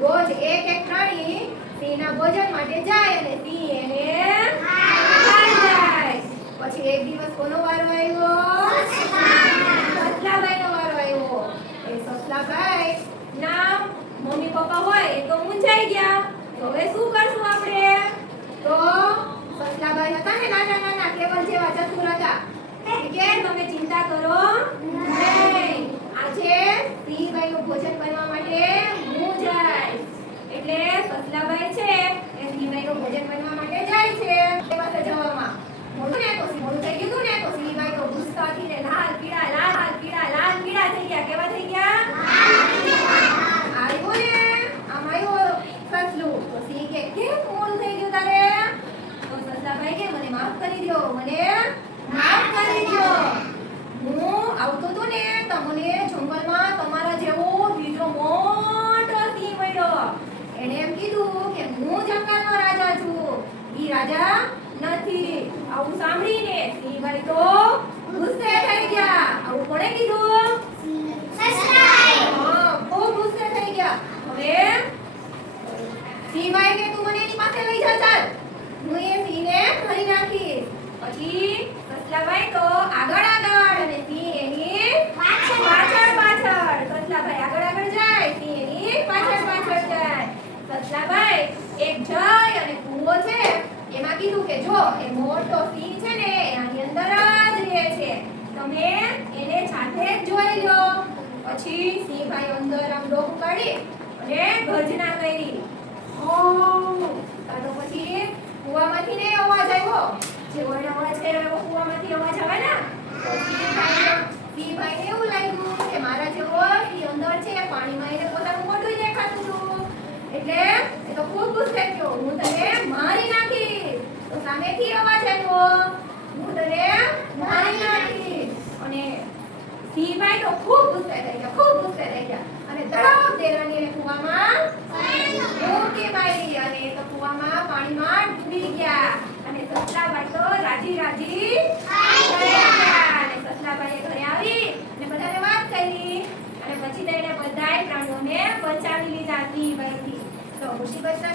રોજ એક એક પ્રાણી સિંહના ભોજન માટે જાય અને સિંહ એને ખાઈ જાય. પછી એક દિવસ કોનો વારો આવ્યો? સસલાભાઈનો વારો આવ્યો. એ સસલાભાઈ ના મમ્મી પપ્પા હોય એ તો મૂંઝાઈ ગયા. તો હવે શું કરશું આપણે? તો સસલાભાઈ હતા ને નાના નાના કેવલ જેવા ચતુર હતા. કે તમે ચિંતા કરો નહીં. આજે સિંહભાઈનું ભોજન કરવા માટે હું જઈશ. એટલે સસલાભાઈ છે એ સિંહભાઈનું ભોજન કરવા માટે જાય છે. એ પાસે જવામાં મોટું ને તો મોટું થઈ ગયું ને તો સિંહભાઈ તો ગુસ્સાથી ને લાલ પીળા થઈ ગયા. કેવા થઈ ગયા? આવ્યો ને આમ આવ્યો સસલું. તો સિંહ કે કેમ મોડું થઈ ગયું તારે? તો સસલાભાઈ કે મને માફ કરી દો. મને માફ કરી દો. હું આવતો તો ને તમને જંગલમાં તમારા જેવો બીજો મોટો સિંહ મળ્યો. એને એમ કીધું કે હું જંગલનો રાજા છું. ઈ રાજા નથી. આવું સાંભળીને સિંહભાઈ તો ગુસ્સે થઈ ગયા. આવું કોણે કીધું? સસલાએ. હા, ખૂબ ગુસ્સે થઈ ગયા. હવે સિંહભાઈ કે તું મને એની પાસે લઈ જા ચાલ. હું એ સિંહને મારી નાખીશ. પછી સસલાભાઈ તો આગળ અને સિંહ એની પાછળ. સસલાભાઈ આગળ જાય, સિંહ એની પાછળ જાય. સસલાભાઈ એક જય અને કૂવો છે એમાં કીધું કે જો એ મોટો સિંહ છે ને આની અંદર જ રહે છે. તમે એને સાથે જ જોઈ લો. પછી સિંહભાઈ અંદર આમ ડોક કાઢી અને ગર્જના કરી. તો પછી કૂવામાંથી ને અવાજ આવ્યો. જેવો એને અવાજ કર્યો એવો કૂવામાંથી અવાજ આવે ને. તો સિંહભાઈને એવું લાગ્યું કે મારા જેવો સિંહ અંદર છે પાણીમાં એને પોતાનું મોઢું દેખાતું હતું. એટલે એ તો ખૂબ ગુસ્સે થયો. હું તને મારી નાખીશ. તો સામેથી અવાજ આવ્યો હું તને મારી નાખીશ. અને સિંહભાઈ તો ખૂબ ગુસ્સે થઈ ગયા. અને તરત દેરાની એને કૂવામાં મૂકી મારી અને એ તો કૂવામાં પાણીમાં ડૂબી ગયા. અને સસલાભાઈ તો રાજી થઈ ગયા. અને સસલાભાઈએ ઘરે આવી અને બધાને વાત કરી અને પછી તેણે બધાય પ્રાણીઓને બચાવી લીધા સિંહભાઈથી. તો મુસીબતના